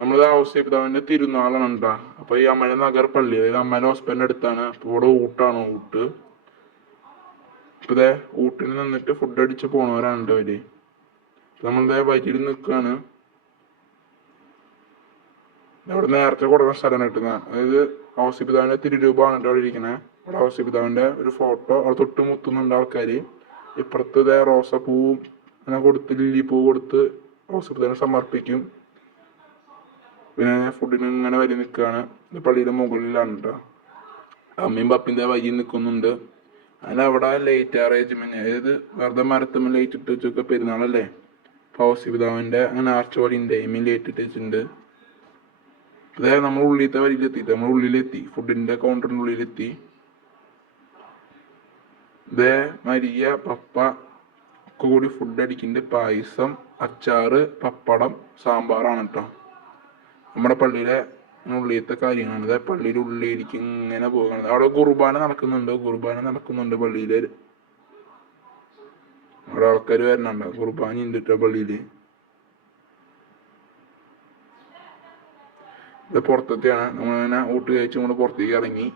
നമ്മളത് ഔസേപ്പിതാവിന്റെ തിരുനാളാണ് കേട്ടാ. അപ്പൊ ഈ അമ്മന നഗർ പള്ളി, അതായത് അമ്മേനെ ഹോസ്പിറ്റലിന്റെ അടുത്താണ്. അപ്പൊ ഇവിടെ ഊട്ടാണ്, ഊട്ട്. ഇപ്പൊ ഇതേ ഊട്ടിൽ നിന്നിട്ട് ഫുഡ് അടിച്ച് പോണവരാണ് അവര്. നമ്മളിതേ വൈകിട്ട് നിൽക്കാണ്. ഇവിടെ നേരത്തെ കൊടുക്കുന്ന സ്ഥലം കിട്ടുന്ന, അതായത് ഔസേപ്പിതാവിന്റെ തിരുരൂപമാണ് അവിടെ ഇരിക്കണേ. അവിടെ ഔസേപ്പിതാവിന്റെ ഒരു ഫോട്ടോ അവിടെ തൊട്ട് മുത്തുന്നുണ്ട് ആൾക്കാര്. ഇപ്പുറത്ത് ഇതേ റോസപ്പൂവും അങ്ങനെ കൊടുത്ത്, ലില്ലിപ്പൂ കൊടുത്ത് ഔസേപ്പിതാവിനെ സമർപ്പിക്കും. പിന്നെ ഫുഡിന് ഇങ്ങനെ വരി നിൽക്കുകയാണ്. ഇത് പള്ളിയുടെ മുകളിലാണ് കേട്ടോ. അമ്മയും പപ്പിന്റെ വഴി നിൽക്കുന്നുണ്ട്. അതിനവിടെ ലൈറ്റ് അറേഞ്ച്മെന്റ്, അതായത് വെറുതെ മരത്തുമ്പോൾ ലൈറ്റ് ഇട്ട് വെച്ചൊക്കെ പെരുന്നാളല്ലേ. ഔസേപ്പിതാവിന്റെ അങ്ങനെ ആർച്ച് വഴിയുണ്ട്, അതിമേൽ ലൈറ്റ് ഇട്ട് വെച്ചിട്ടുണ്ട്. അതായത് നമ്മൾ ഉള്ളിലത്തെ വരിയിലെത്തിയിട്ട് നമ്മൾ ഉള്ളിലെത്തി, ഫുഡിന്റെ കൗണ്ടറിന്റെ ഉള്ളിലെത്തി. ഇതേ മരിയ പപ്പ ഒക്കെ കൂടി ഫുഡ് അടിക്കുന്നുണ്ട്. പായസം, അച്ചാറ്, പപ്പടം, സാമ്പാറാണ് കേട്ടോ. നമ്മുടെ പള്ളിയിലെ ഉള്ളിലത്തെ കാര്യങ്ങളാണ്. അതായത് പള്ളിയുടെ ഉള്ളിലേക്ക് ഇങ്ങനെ പോകുന്നത്. അവിടെ കുർബാന നടക്കുന്നുണ്ട് പള്ളിയില്. അവിടെ ആൾക്കാർ വരണുണ്ട്, കുർബാന ഉണ്ട് പള്ളിയില്. ഇത് പുറത്തെത്തിയാണ്. നമ്മളിങ്ങനെ ഊട്ട് കഴിച്ച് നമ്മൾ പുറത്തേക്ക് ഇറങ്ങി.